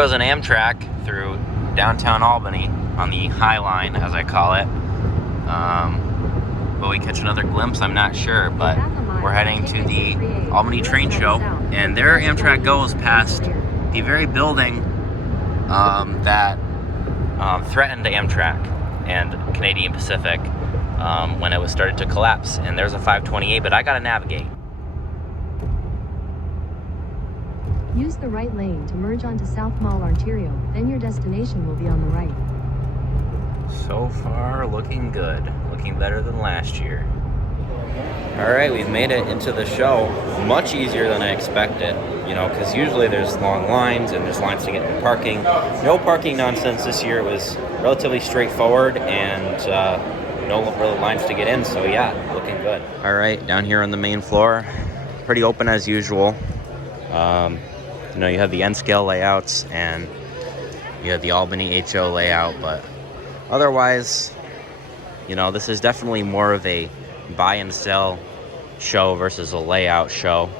goes an Amtrak through downtown Albany on the High Line, as I call it. Will we catch another glimpse? I'm not sure, but we're heading to the Albany train show, and their Amtrak goes past the very building that threatened Amtrak and Canadian Pacific when it was started to collapse. And there's a 528, but I gotta navigate. Use the right lane to merge onto South Mall Arterial, then your destination will be on the right. So far, looking good. Looking better than last year. Alright, we've made it into the show. Much easier than I expected, you know, because usually there's long lines and there's lines to get in parking. No parking nonsense this year. It was relatively straightforward and no real lines to get in, so yeah, looking good. Alright, down here on the main floor, pretty open as usual. You know, you have the N-scale layouts and you have the Albany HO layout, but otherwise, you know, this is definitely more of a buy and sell show versus a layout show.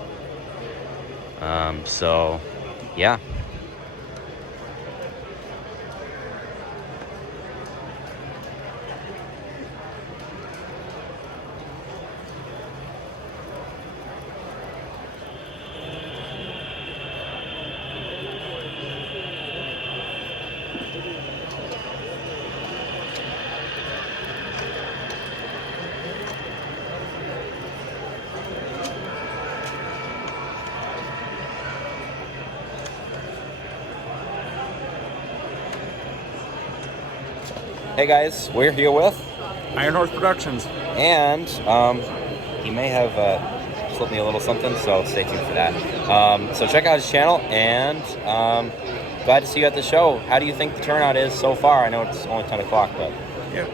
So, yeah. Hey guys, we're here with Iron Horse Productions. And he may have slipped me a little something, so stay tuned for that. So check out his channel, and glad to see you at the show. How do you think the turnout is so far? I know it's only 10 o'clock, but... Yeah,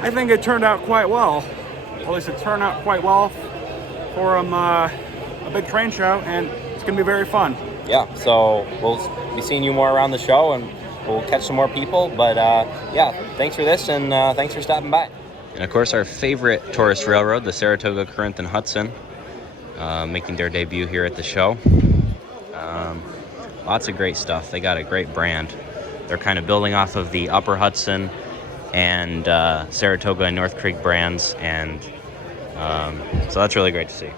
I think it turned out quite well. At least it turned out quite well for a big train show, and it's going to be very fun. Yeah, so we'll be seeing you more around the show, and we'll catch some more people, but yeah, thanks for this, and thanks for stopping by. And of course, our favorite tourist railroad, the Saratoga, Corinth, and Hudson, making their debut here at the show. Lots of great stuff. They got a great brand. They're kind of building off of the Upper Hudson and Saratoga and North Creek brands, and so that's really great to see.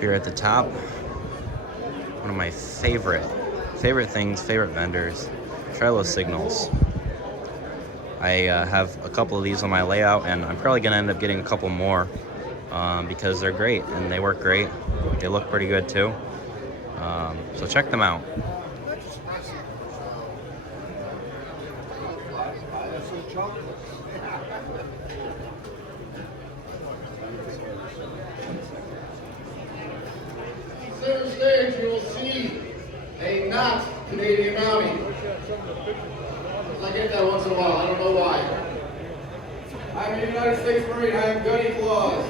Here at the top, one of my favorite vendors, Trello Signals. I have a couple of these on my layout, and I'm probably gonna end up getting a couple more because they're great and they work great. They look pretty good too. So check them out. Center stage, you will see a not Canadian Mountie. I get that once in a while, I don't know why. I'm a United States Marine, I am Gunny Claus.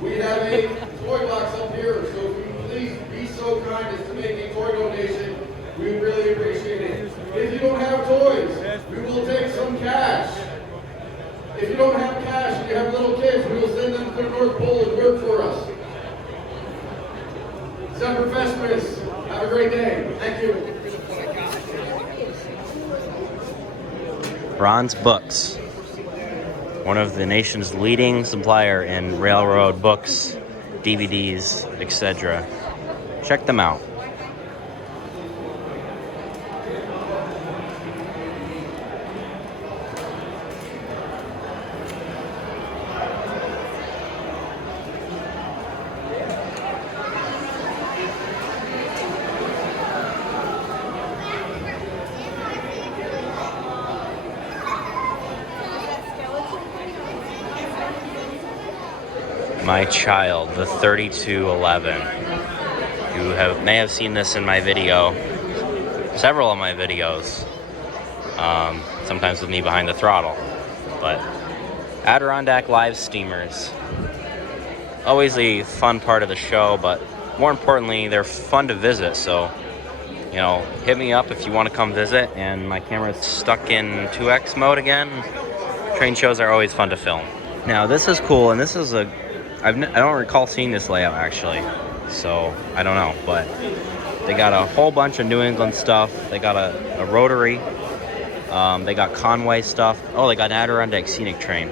We have a toy box up here, so if you please be so kind as to make a toy donation, we would really appreciate it. If you don't have toys, we will take some cash. If you don't have cash and you have little kids, we will send them to the North Pole and work for us. Semper Vespris. Have a great day. Thank you. Bronze Books, one of the nation's leading supplier in railroad books, DVDs, etc. Check them out. My child, the 3211. You may have seen this in my video, several of my videos, sometimes with me behind the throttle. But Adirondack Live Steamers, always a fun part of the show, but more importantly, they're fun to visit. So you know, hit me up if you want to come visit. And my camera's stuck in 2x mode again. Train shows are always fun to film. Now this is cool, and this is I don't recall seeing this layout actually, so I don't know, but they got a whole bunch of New England stuff. They got a rotary. They got Conway stuff. Oh, they got an Adirondack scenic train.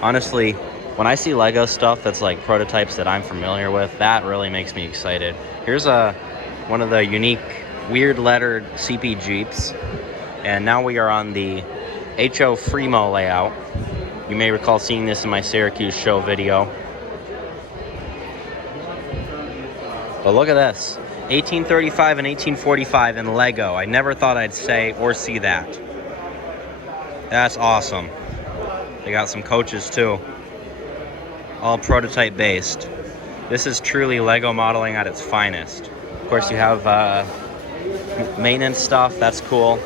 Honestly, when I see Lego stuff that's like prototypes that I'm familiar with, that really makes me excited. Here's one of the unique, weird lettered CP Jeeps. And now we are on the HO Fremo layout. You may recall seeing this in my Syracuse show video. But look at this. 1835 and 1845 in Lego. I never thought I'd say or see that. That's awesome. They got some coaches too. All prototype based. This is truly Lego modeling at its finest. Of course, you have maintenance stuff. That's cool.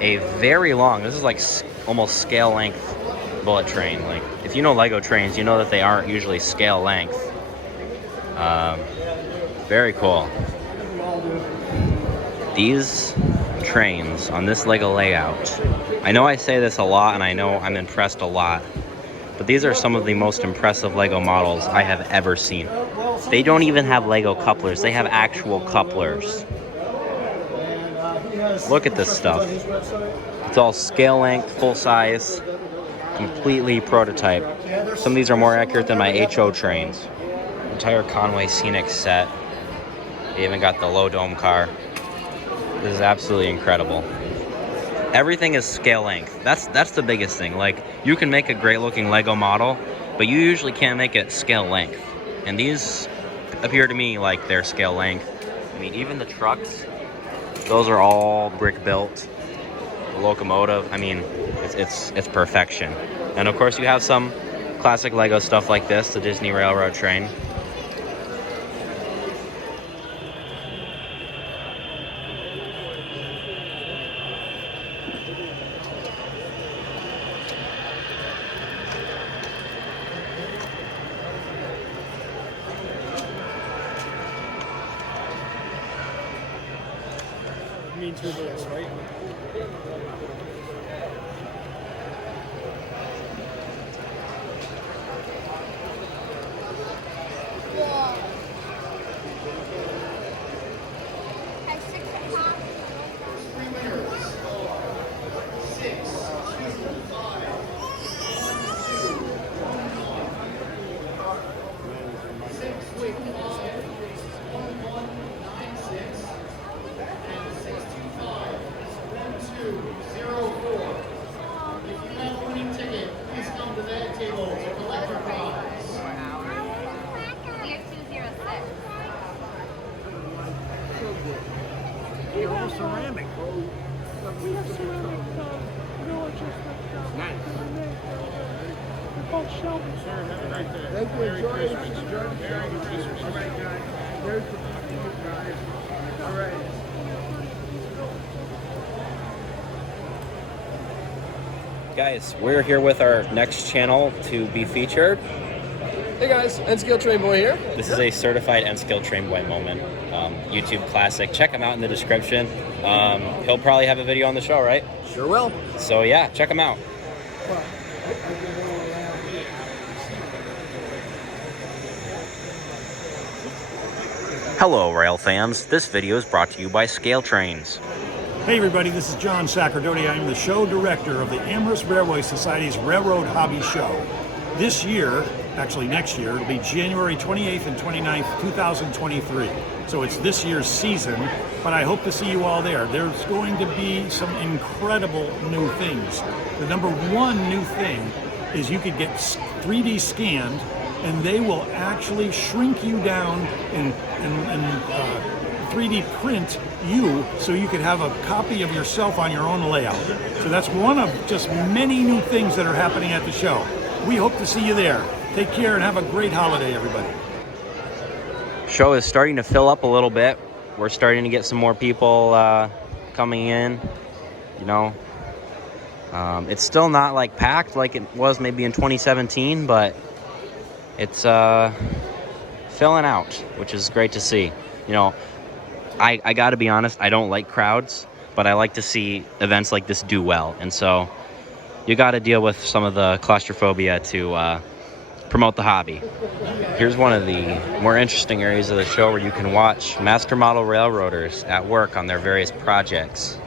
A very long, this is like almost scale length bullet train. Like, if you know Lego trains, you know that they aren't usually scale length. Very cool. These trains on this Lego layout, I know I say this a lot and I know I'm impressed a lot, but these are some of the most impressive Lego models I have ever seen. They don't even have Lego couplers, they have actual couplers. Look at this stuff. It's all scale length, full size, completely prototype. Some of these are more accurate than my HO trains. Entire Conway Scenic set. They even got the low dome car. This is absolutely incredible. Everything is scale length. That's the biggest thing. Like, you can make a great looking Lego model, but you usually can't make it scale length. And these appear to me like they're scale length. I mean, even the trucks, those are all brick built. The locomotive, I mean, it's perfection. And of course you have some classic Lego stuff like this, the Disney Railroad train. Means reverse, right? Ceramic. We have ceramic villages that nice. They're called shelters. Right there. Thank you. Merry Christmas. Merry Christmas. All right, guys. There's the guys. All right. Guys, we're here with our next channel to be featured. Hey guys, N-Scale Train Boy here. This is a certified N-Scale Train Boy moment. YouTube classic. Check him out in the description. He'll probably have a video on the show, right? Sure will. So yeah, check him out. Hello, rail fans. This video is brought to you by Scale Trains. Hey everybody, this is John Sacerdote. I'm the show director of the Amherst Railway Society's Railroad Hobby Show. This year, actually next year, it'll be January 28th and 29th, 2023. So it's this year's season, but I hope to see you all there. There's going to be some incredible new things. The number one new thing is you could get 3D scanned, and they will actually shrink you down and 3D print you so you could have a copy of yourself on your own layout. So that's one of just many new things that are happening at the show. We hope to see you there. Take care and have a great holiday, everybody. Show is starting to fill up a little bit. We're starting to get some more people coming in. You know, it's still not like packed like it was maybe in 2017, but it's filling out, which is great to see. You know, I gotta be honest, I don't like crowds, but I like to see events like this do well. And so you gotta deal with some of the claustrophobia to promote the hobby. Here's one of the more interesting areas of the show where you can watch master model railroaders at work on their various projects.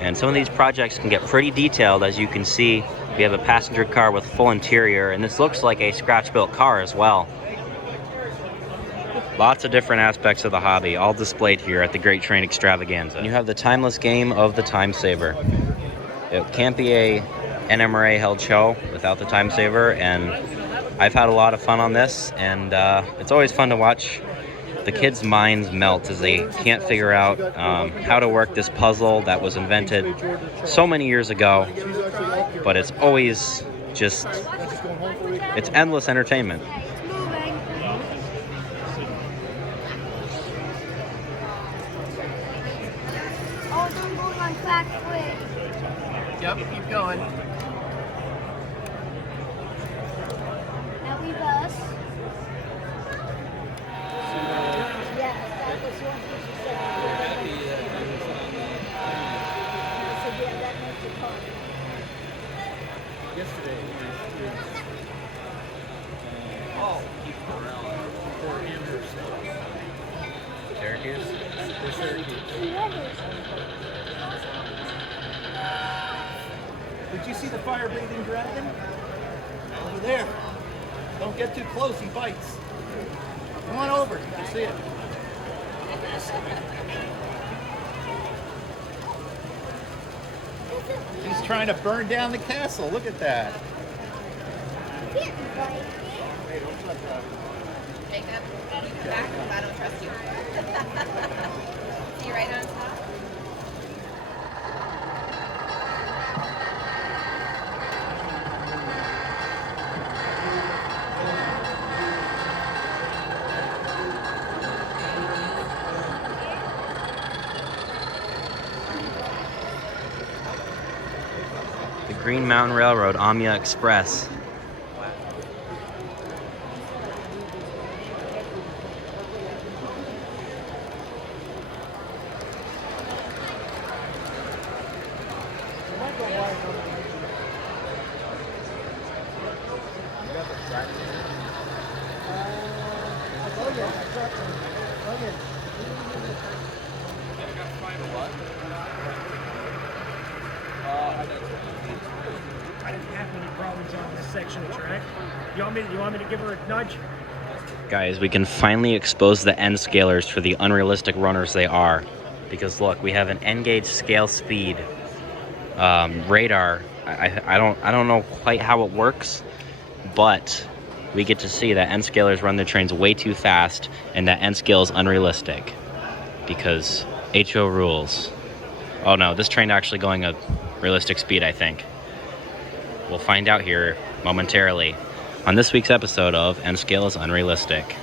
And some of these projects can get pretty detailed. As you can see, we have a passenger car with full interior, and this looks like a scratch-built car as well. Lots of different aspects of the hobby, all displayed here at the Great Train Extravaganza. And you have the timeless game of the Time Saver. It can't be a NMRA held show without the Time Saver, and I've had a lot of fun on this, and it's always fun to watch the kids' minds melt as they can't figure out how to work this puzzle that was invented so many years ago, but it's always just, it's endless entertainment. Oh, don't go on back quick. Yep, keep going. Now we bus. Yeah, that was one thing she said. I said, yeah, that makes it fun. Yesterday. Oh, for Amherst. Syracuse? For Syracuse. Did you see the fire-breathing dragon? Over there. Don't get too close, he bites. Come on over, you can see it. He's trying to burn down the castle, look at that. Hey, don't touch that. Jacob, you come back because I don't trust you. See you right on top. The Green Mountain Railroad Amia Express. I didn't have any problems on this section of track. You want me to give her a nudge? Guys, we can finally expose the end scalers for the unrealistic runners they are. Because look, we have an N-gauge scale speed radar. I don't know quite how it works, but we get to see that end scalers run their trains way too fast, and that end scale is unrealistic because HO rules. Oh no, this train actually going a realistic speed, I think. We'll find out here momentarily on this week's episode of End Scale is Unrealistic.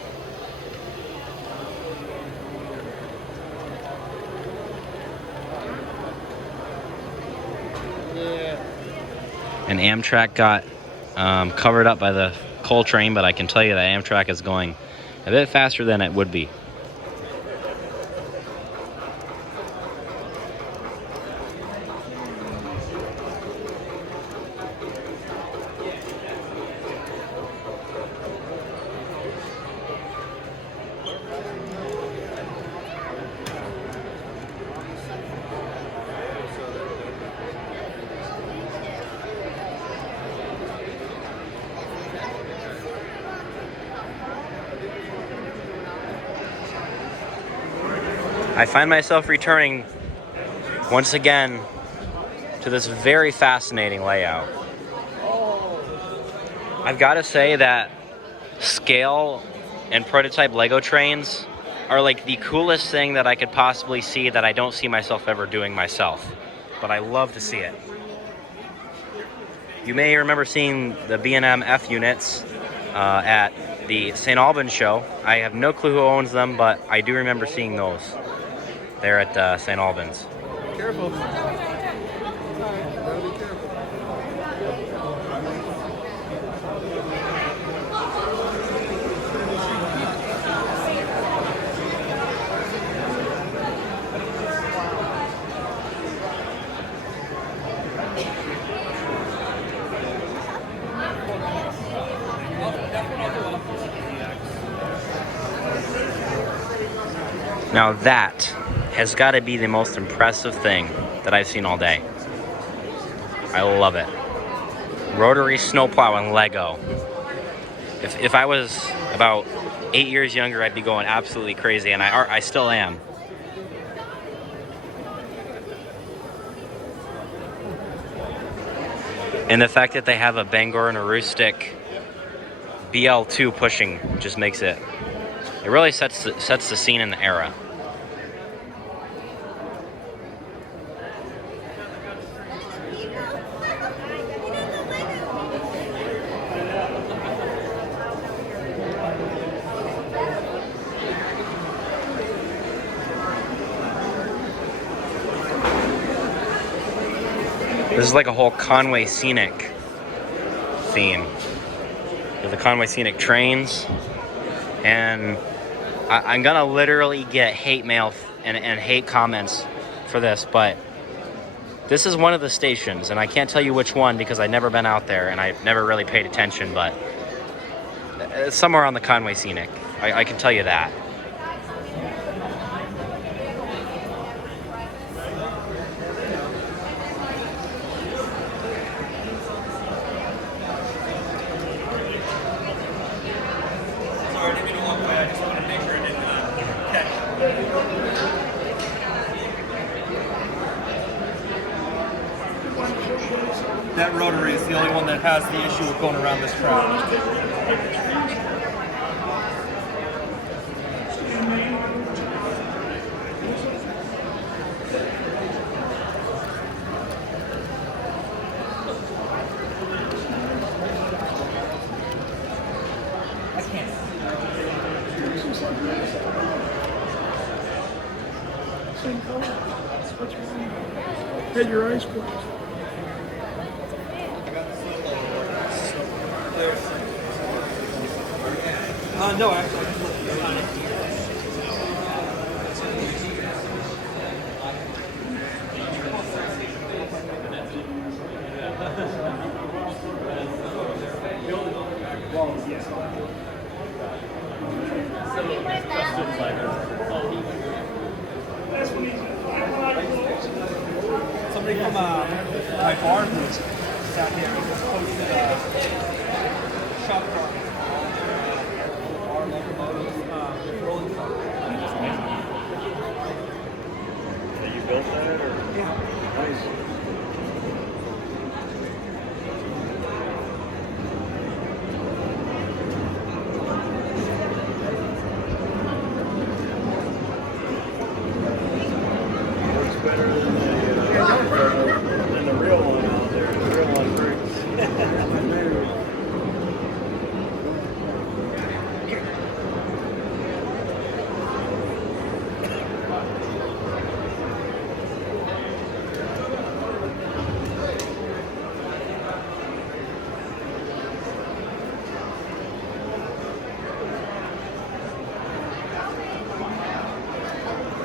And Amtrak got covered up by the coal train, but I can tell you that Amtrak is going a bit faster than it would be. I find myself returning once again to this very fascinating layout. I've got to say that scale and prototype Lego trains are like the coolest thing that I could possibly see that I don't see myself ever doing myself. But I love to see it. You may remember seeing the B&M F units at the St. Albans show. I have no clue who owns them, but I do remember seeing those there at St. Albans. Careful. Now that has got to be the most impressive thing that I've seen all day. I love it. Rotary snowplow and Lego. If I was about 8 years younger, I'd be going absolutely crazy, and I still am. And the fact that they have a Bangor and a Rustic BL2 pushing just makes it really sets the scene in the era. This is like a whole Conway Scenic theme. The Conway Scenic trains, and I'm gonna literally get hate mail and hate comments for this, but this is one of the stations, and I can't tell you which one because I've never been out there and I've never really paid attention, but it's somewhere on the Conway Scenic. I can tell you that. That rotary is the only one that has the issue of going around this track. Had your eyes closed. No, actually. Somebody from my bar who's out here just posted a shop car. Our locomotives, rolling car. You built that, or? Yeah. Nice.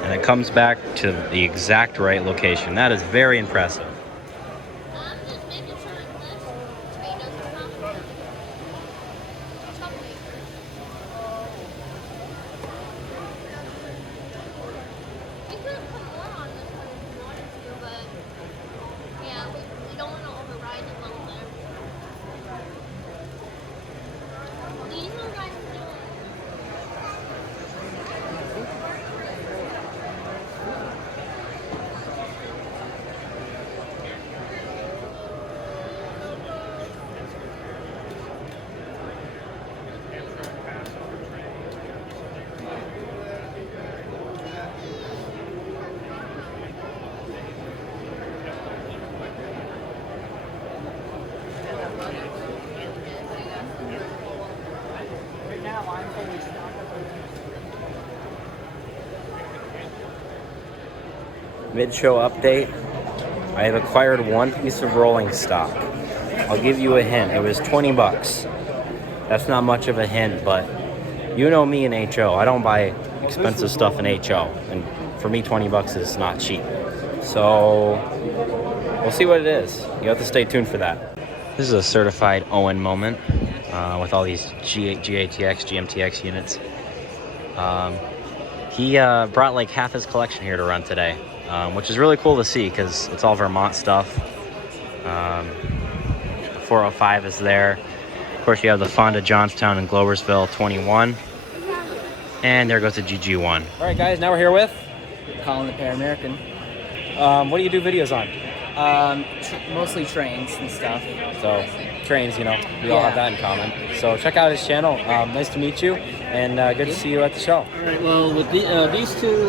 And it comes back to the exact right location. That is very impressive. Mid-show update. I have acquired one piece of rolling stock. I'll give you a hint. It was 20 bucks. That's not much of a hint, but you know me in HO. I don't buy expensive stuff in HO. And for me, 20 bucks is not cheap. So we'll see what it is. You have to stay tuned for that. This is a certified Owen moment with all these GATX, GMTX units. He brought like half his collection here to run today, which is really cool to see because it's all Vermont stuff. The 405 is there. Of course, you have the Fonda Johnstown and Gloversville 21. And there goes the GG1. All right, guys, now we're here with Colin the Pan-American. what do you do videos on? Mostly trains and stuff. So, trains, you know, we all have that in common. So check out his channel. Nice to meet you, and good to see you at the show. All right, well, with these two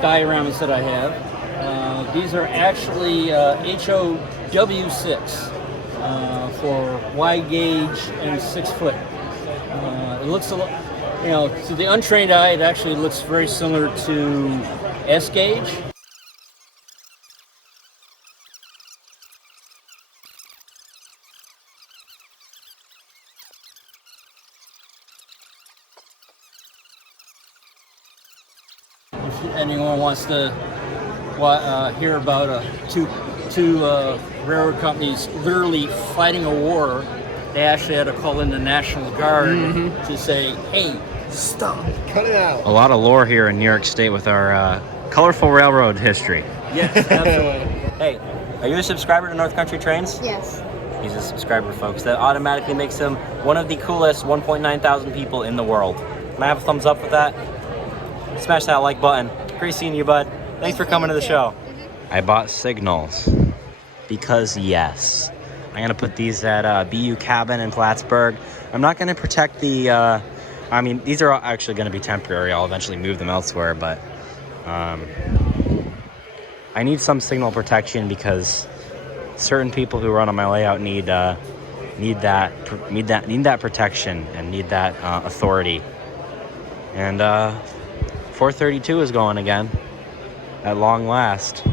dioramas that I have, these are actually HOW6 for wide gauge and 6 foot. It looks a lot, you know, to the untrained eye, it actually looks very similar to S gauge. If anyone wants to hear about two railroad companies literally fighting a war, they actually had to call in the National Guard to say, hey, stop. Cut it out. A lot of lore here in New York State with our colorful railroad history. Yes, absolutely. Hey, are you a subscriber to North Country Trains? Yes. He's a subscriber, folks. That automatically makes him one of the coolest 1.9 thousand people in the world. Can I have a thumbs up with that? Smash that like button. Great seeing you, bud. Thanks for coming to the show. I bought signals because yes. I'm gonna put these at BU Cabin in Plattsburgh. I'm not gonna protect the, I mean, these are actually gonna be temporary. I'll eventually move them elsewhere, but I need some signal protection because certain people who run on my layout need that protection and need that authority. And 432 is going again at long last.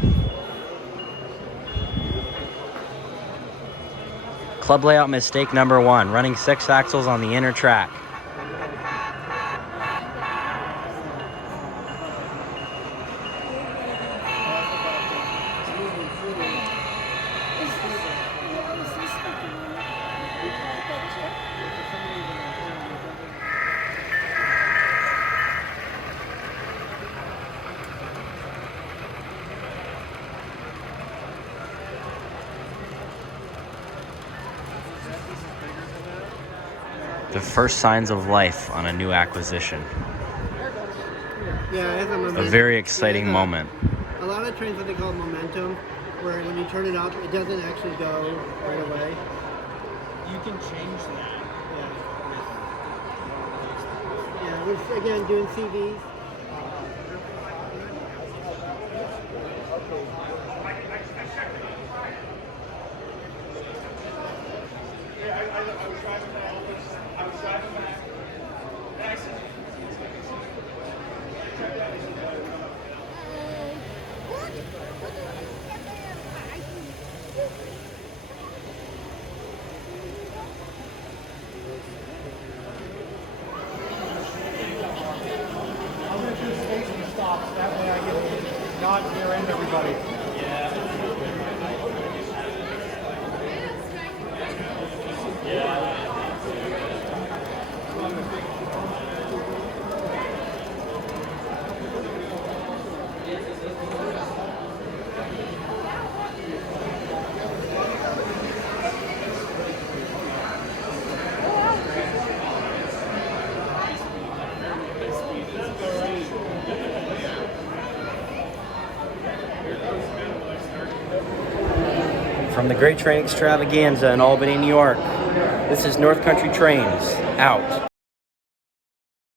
Club layout mistake number 1, running 6 axles on the inner track. The first signs of life on a new acquisition. Yeah, it has a momentum. A very exciting moment. A lot of trains what they call momentum, where when you turn it up, it doesn't actually go right away. You can change that. Yeah, which again, doing CVs. That way I get not near end everybody. From the Great Train Extravaganza in Albany, New York, this is North Country Trains, out.